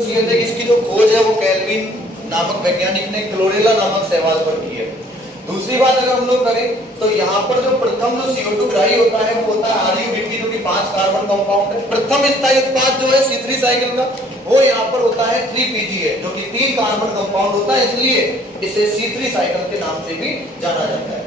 खासियत है कि इसकी जो खोज है वो केल्विन नामक वैज्ञानिक ने क्लोरेला नामक शैवाल पर की है। दूसरी बात अगर हम लोग करें तो यहाँ पर जो प्रथम जो CO2 ग्राही होता है वो होता है RuBP, जो कि 5 कार्बन कंपाउंड है। प्रथम स्थायी उत्पाद जो है C3 साइकिल का वो यहाँ पर होता है 3PGA, जो कि 3 कार्बन कंपाउंड होता है, इसलिए इसे C3 साइकिल के नाम से भी जाना जाता है।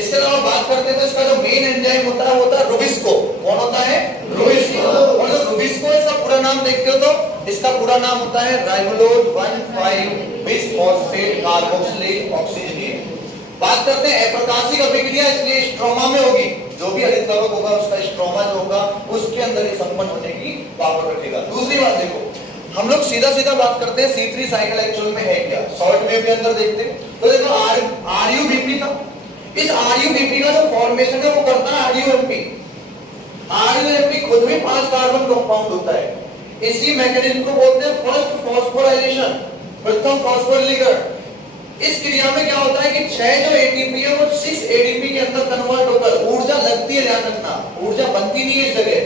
इसके अलावा बात करते हैं तो इसका जो मेन एंजाइम होता है वो होता है रुबिस्को। कौन होता है? रुबिस्को। और जो रुबिस्को इसका पूरा नाम देखते हो तो इसका पूरा नाम होता है राइबोलोज 1,5-बिसफॉस्फेट कार्बोक्सिलेट ऑक्सीजनेज। बात करते हैं अप्रकाशिक अभिक्रिया, इसलिए स्ट्रोमा में होगी। जो भी हरित कवक होगा उसका स्ट्रोमा जो होगा उसके अंदर ये संपन्न होने की पावर रखेगा। दूसरी बात देखो, हम लोग सीधा सीधा बात करते हैं C3 साइकिल एक्चुअल में है क्या, शॉर्ट में भी अंदर देखते हैं तो देखो RuBP का, इस RuBP का जो फॉर्मेशन है वो करता है RuMP। RuMP खुद में 5 कार्बन कंपाउंड होता है। इसी मैकेनिज्म को बोलते हैं फर्स्ट फॉस्फोराइलेशन, प्रथम फॉस्फोरिलीकरण। इस क्रिया में क्या होता है कि 6 जो ATP है वो 6 ADP के अंदर कन्वर्ट होकर ऊर्जा लगती है, ध्यान रखना, ऊर्जा बनती नहीं है इस जगह।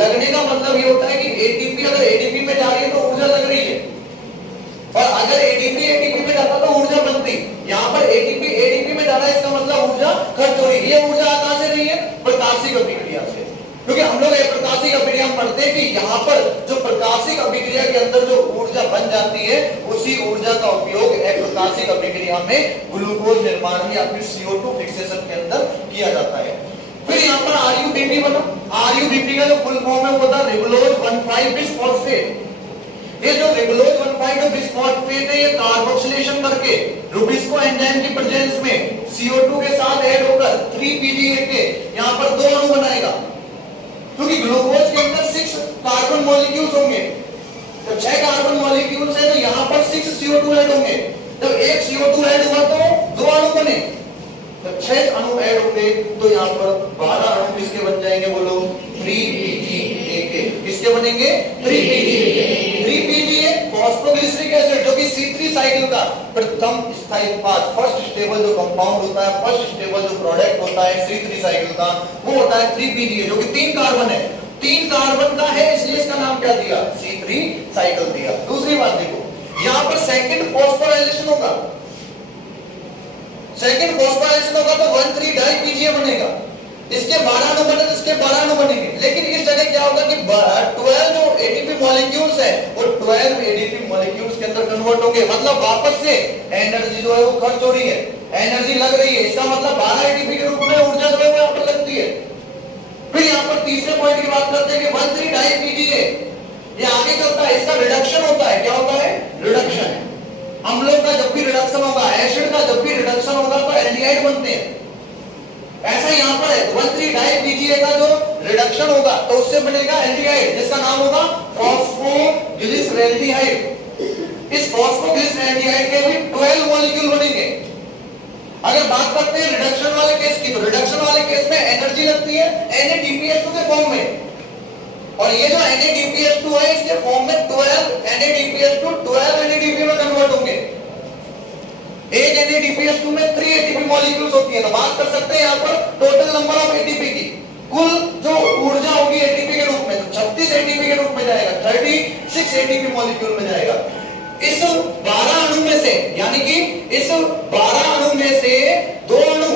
लगने का मतलब ये होता है कि ATP अगर ADP में जा रही है तो ऊर्जा लग रही है, और अगर ADP में जाता तो ऊर्जा बनती। यहाँ पर ADP में जा रहा है, इसका मतलब ऊर्जा खर्च हो रही है। ये ऊर्जा कहां से रही है? प्रकाशिक अभिक्रिया से। क्योंकि हम लोग प्रकाशिक अभिक्रिया में पढ़ते हैं कि यहाँ पर जो प्रकाशिक अभिक्रिया के अंदर जो ऊर्जा बन जाती है उसी ऊर्जा का उपयोग अप्रकाशिक अभिक्रिया में ग्लूकोज निर्माण में या फिर CO2 फिक्सेशन के अंदर किया जाता है। फिर यहाँ पर RuBP बना। RuBP का जो फुल फॉर्म है वो होता है रिबोलोज 1,5-बिसफॉस्फेट। ये जो रिबोलोज 1,5-बिसफॉस्फेट है ये कार्बोक्सिलेशन करके रुबिस्को एंजाइम की प्रेजेंस में CO2 के साथ ऐड होकर 3PGA के यहाँ पर 2 अणु बनाएगा। क्योंकि ग्लूकोज के अंदर 6 कार्बन मॉलिक्यूल्स होंगे, जब 6 कार्बन मॉलिक्यूल्स है तो यहाँ पर 6 CO2 ऐड होंगे। जब एक CO2 ऐड हुआ तो 2 अणु बने, जब 6 अणु ऐड होंगे तो यहाँ पर 12 अणु किसके बन जाएंगे बोलो? 3PGA के। किसके बनेंगे? 3PGA फॉस्फोग्लिसरिक एसिड, जो कि C3 साइकिल का प्रथम स्थायी उत्पाद, फर्स्ट स्टेबल जो कंपाउंड होता है, फर्स्ट स्टेबल जो प्रोडक्ट होता है C3 साइकिल का वो होता है 3PGA, जो कि 3 कार्बन है। 3 कार्बन का है इसलिए इसका नाम क्या दिया? C3 साइकिल दिया। दूसरी बात देखो, यहाँ पर सेकंड फॉस्फोराइलेशन होगा। सेकंड फॉस्फोराइलेशन होगा तो 1,3-डाइपीजीए बनेगा। इसके 12 अणु बने, इसके 12 अणु बनेंगे। लेकिन इस जगह क्या होगा कि 12 जो ATP मॉलिक्यूल्स है वो 12 ADP मॉलिक्यूल्स के अंदर कन्वर्ट होंगे। मतलब वापस से एनर्जी जो है वो खर्च हो रही है, एनर्जी लग रही है। इसका मतलब 12 ATP के रूप में ऊर्जा जो है वो यहाँ पर लगती है। फिर यहाँ पर तीसरे पॉइंट की बात करते हैं कि 1,3-डाइपीजीए ये आगे चलता है, इसका रिडक्शन होता है। क्या होता है? रिडक्शन। अम्लों का जब भी रिडक्शन होगा, एसिड का जब भी रिडक्शन होगा तो एल्डिहाइड बनते हैं। ऐसा यहाँ पर है 1,3-डाइपीजीए का जो रिडक्शन होगा तो उससे बनेगा एल्डिहाइड, जिसका नाम होगा फॉस्फोग्लिसरैल्डिहाइड। इस फॉस्फोग्लिसरैल्डिहाइड के भी 12 मॉलिक्यूल बनेंगे। अगर बात करते हैं रिडक्शन वाले केस की, तो रिडक्शन वाले केस में एनर्जी लगती है NADPH2 के फॉर्म में, और ये जो NADPH2 है इसके फॉर्म में 12 NADPH2 12 NADP में कन्वर्ट होंगे। एक NADPH2 में 3 ATP मॉलिक्यूल्स होती है। तो बात कर सकते हैं यहाँ पर टोटल नंबर ऑफ ATP की, कुल जो ऊर्जा होगी ATP के रूप में, तो 36 ATP के रूप में जाएगा, 36 ATP मॉलिक्यूल में जाएगा। इस 12 अणु में से, यानी कि इस 12 अणु में से 2 अणु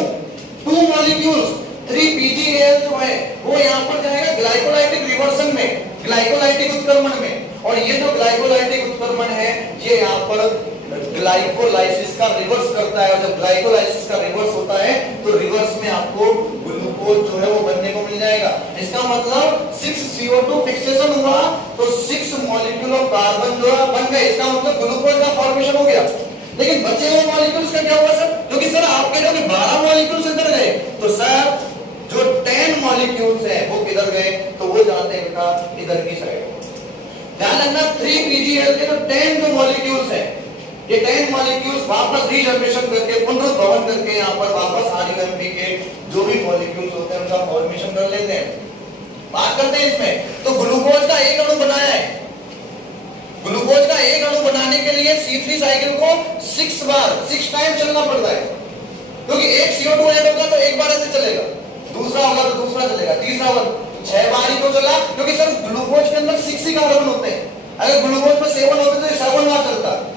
2 मॉलिक्यूल्स 3PGAL जो है वो यहाँ पर जाएगा ग्लाइकोलाइटिक रिवर्सन में, ग्लाइकोलाइटिक उत्क्रमण में। और ये जो ग्लाइकोलाइटिक उत्क्रमण है ये यहाँ पर ग्लाइकोलाइसिस का रिवर्स करता है। और जब ग्लाइकोलाइसिस का रिवर्स होता है तो रिवर्स में आपको ग्लूकोज जो है वो बनने को मिल जाएगा। इसका मतलब 6 CO2 फिक्सेशन हुआ तो 6 मॉलिक्यूल ऑफ कार्बन जो है बन गए। इसका मतलब ग्लूकोज का फॉर्मेशन हो गया। लेकिन बचे हुए मॉलिक्यूल्स का क्या हुआ सर? क्योंकि सर आप कह रहे हो कि 12 मॉलिक्यूल्स इधर गए, तो सर जो 10 मॉलिक्यूल्स हैं वो किधर गए? तो वो जाते हैं इधर की साइड। ध्यान रखना 3PGAL के जो 10 जो मॉलिक्यूल्स हैं, ये 10 मॉलिक्यूल्स वापस रीजनरेशन करके, पुनरुत्पादन करके यहाँ पर वापस RuMP के जो भी मॉलिक्यूल्स होते हैं उनका फॉर्मेशन कर लेते हैं। बात करते हैं इसमें, तो ग्लूकोज का एक अणु बनाया है। ग्लूकोज का एक अणु बनाने के लिए C3 साइकिल को 6 टाइम चलना पड़ता है। क्योंकि एक CO2 ऐड होगा तो एक बार ऐसे चलेगा, दूसरा होगा तो दूसरा चलेगा, तीसरा होगा 6 बार ही तो चला। क्योंकि सर ग्लूकोज के अंदर 6 ही कार्बन होते हैं। अगर ग्लूकोज में 7 होते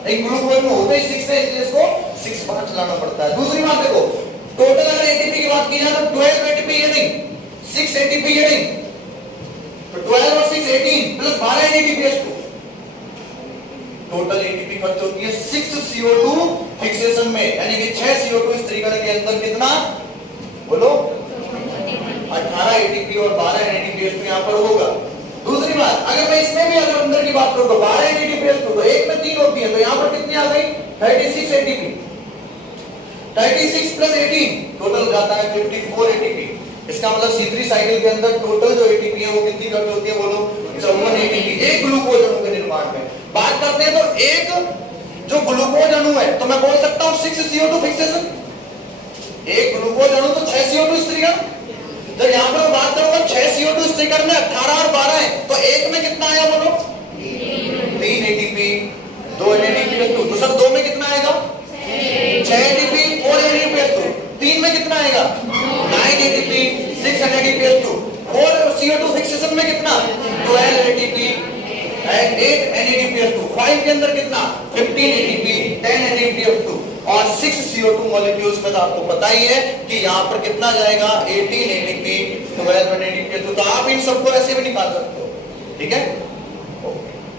एक ग्लूकोज में होते ही 6 है, इसलिए इसको 6 बार चलाना पड़ता है। दूसरी बात देखो, टोटल अगर एटीपी की बात की जाए तो 12 एटीपी ये नहीं, 6 एटीपी ये नहीं, तो 12 और 6 18 प्लस 12 एटीपी, टोटल एटीपी खर्च होती है 6 CO2 फिक्सेशन में, यानी कि 6 CO2 स्थिरीकरण के अंदर कितना बोलो 18 एटीपी और 12 एटीपी यहां पर होगा। दूसरी बात, अगर मैं इसमें भी अगर अंदर की बात करूं तो 12 एटीपी तो एक में 3 होती है, तो यहां पर कितनी आ गई 36 एटीपी, 36 प्लस 18 टोटल जाता है 54 एटीपी। इसका मतलब C3 साइकिल के अंदर टोटल जो एटीपी है वो कितनी खर्च होती है बोलो 54 एटीपी एक ग्लूकोज अणु के निर्माण में। बात करते हैं तो एक जो ग्लूकोज अणु है तो मैं बोल सकता हूं 6 CO2 फिक्सेशन, एक ग्लूकोज अणु तो 6 CO2 स्थिरीकरण। जब यहां पर बात करूंगा 6 CO2 स्थिरीकरण में 18 और 12 है, तो एक में कितना आया बोलो 3 एटीपी, 2 एटीपी, तो सर 2 में कितना आएगा 6 एटीपी, 4 एटीपी, 3 में कितना आएगा 9 एटीपी, 6 एटीपी, 4 CO2 फिक्सेशन में कितना 12 एटीपी and 8 NADPH2, 5 के अंदर कितना 15 ATP, 10 NADPH2 और 6 CO2 मॉलिक्यूल्स में तो आपको पता ही है कि यहाँ पर कितना जाएगा 18 ATP, 12 NADPH2। तो आप इन सबको ऐसे भी निकाल सकते हो, ठीक है।